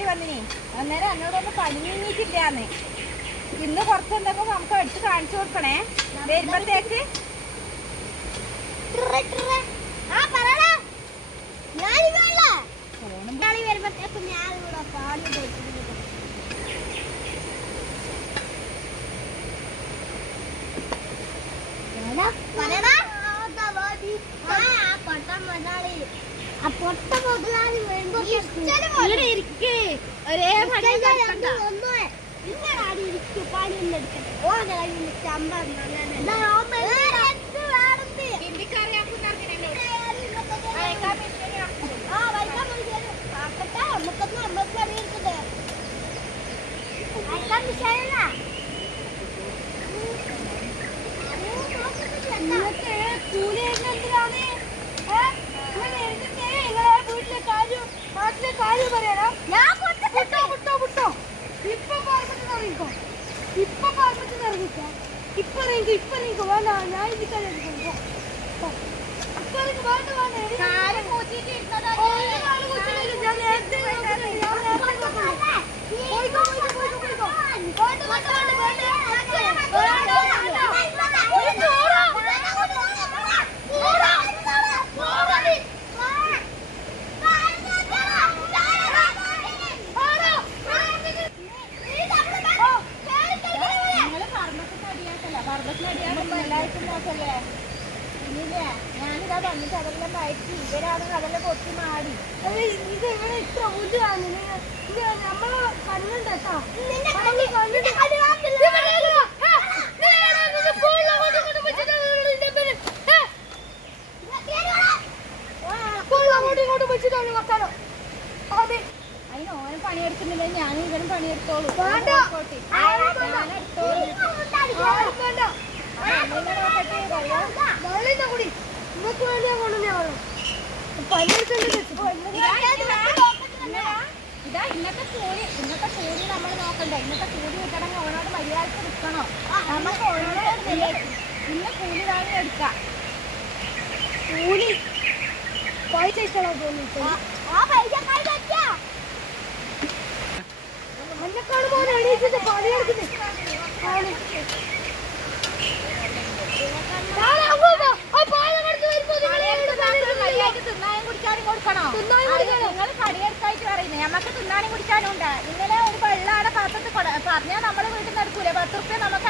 വേണ്ടി വന്നിനി അന്നേരം എന്നോടൊന്ന് പനിഞ്ഞിട്ടില്ലാന്ന് ഇന്ന് കുറച്ച് എന്തൊക്കെ നമുക്ക് എടുത്ത് കാണിച്ചു കൊടുക്കണേ വരുമ്പത്തേക്ക് പറയടാ ആ പട്ടം മതാളി നമുക്കൊന്നും അമ്മക്കറിയിട്ടുണ്ട് അയക്കാൻ വിശാലല്ല പറഞ്ഞിട്ടില്ല പറഞ്ഞിട്ടില്ല എല്ലാവർക്കും മോശമല്ലേ ഇല്ലേ. ഞാനിതാ വന്നിട്ട് അതെല്ലാം വഴറ്റി ഇവരാണ് അതെല്ലാം കൊത്തി മാടി ഇത് എങ്ങനെ ഇത്ര ഊജാണ് നമ്മളെ കണ്ണുണ്ട് കേട്ടോ. അതിന് ഓനെ പണിയെടുക്കുന്നില്ല. ഞാൻ ഇവനും പണിയെടുത്തോളൂ. ഞാൻ എടുത്തോളൂ. ഇതാ ഇന്നത്തെ കൂലി ഇന്നത്തെ കൂലി നമ്മൾ നോക്കണ്ട ഇന്നത്തെ കൂലി കിട്ടണമെങ്കിൽ ഓനോട് മര്യാദയ്ക്ക് നിൽക്കണോ നമുക്ക് ഓനോട് ഇന്ന് കൂലി താഴെ എടുക്കാം കൂലി പൈസ ഇഷ്ടമാണോ തോന്നിട്ട് ആ പൈസ കൈ പറ്റാ മഞ്ഞക്കാട് പോലെ അടിയിച്ചിട്ട് പണിയെടുക്കുന്നത് করতেন আমাকে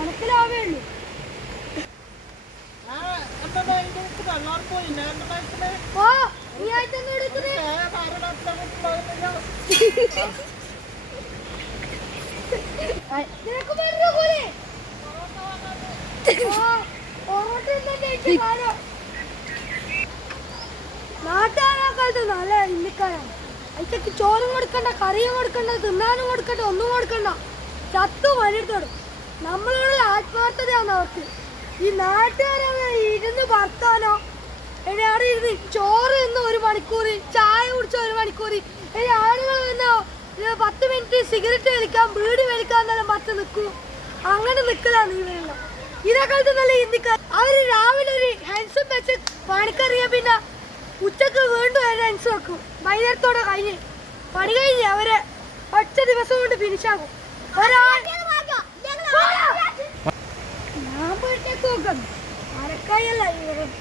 കണക്കിലാവേ ഉള്ളൂ നാട്ടാനാക്കാലത്ത് നല്ല ഇന്നിക്കാനാണ് അതിലേക്ക് ചോറും കൊടുക്കണ്ട കറിയും കൊടുക്കണ്ട തിന്നാനും കൊടുക്കണ്ട ഒന്നും കൊടുക്കണ്ട. ചത്തു വലിയെടുത്തോടും നമ്മളോടുള്ള ആത്മാർത്ഥതയാണ് അവർക്ക്? ഈ നാട്ടുകാരവ ഇരുന്ന് വർത്താനോ? എന്നെ അവിടെ ഇരുന്ന് ചോറ് നിന്ന് ഒരു മണിക്കൂർ ചായ കുടിച്ച ഒരു മണിക്കൂർ ഇനി ആളുകൾ ഇത് പത്ത് മിനിറ്റ് സിഗരറ്റ് വലിക്കാൻ വീട് വലിക്കാൻ തന്നെ പത്ത് നിൽക്കൂ അങ്ങനെ നിൽക്കലാണ് ഇവരെല്ലാം ഇതേക്കാലത്ത് നല്ല ഇന്ത്യക്കാർ അവർ രാവിലെ ഒരു ഹെൻസും വെച്ച് പണിക്കറിയാ പിന്നെ ഉച്ചയ്ക്ക് വീണ്ടും ഒരു ഹെൻസ് വെക്കും. വൈകുന്നേരത്തോടെ കഴിഞ്ഞ്. പണി കഴിഞ്ഞ് അവരെ ഒറ്റ ദിവസം കൊണ്ട് ഫിനിഷാകും ഒരാൾ மரக்கோகம் மரக்காயில் ஐவரும்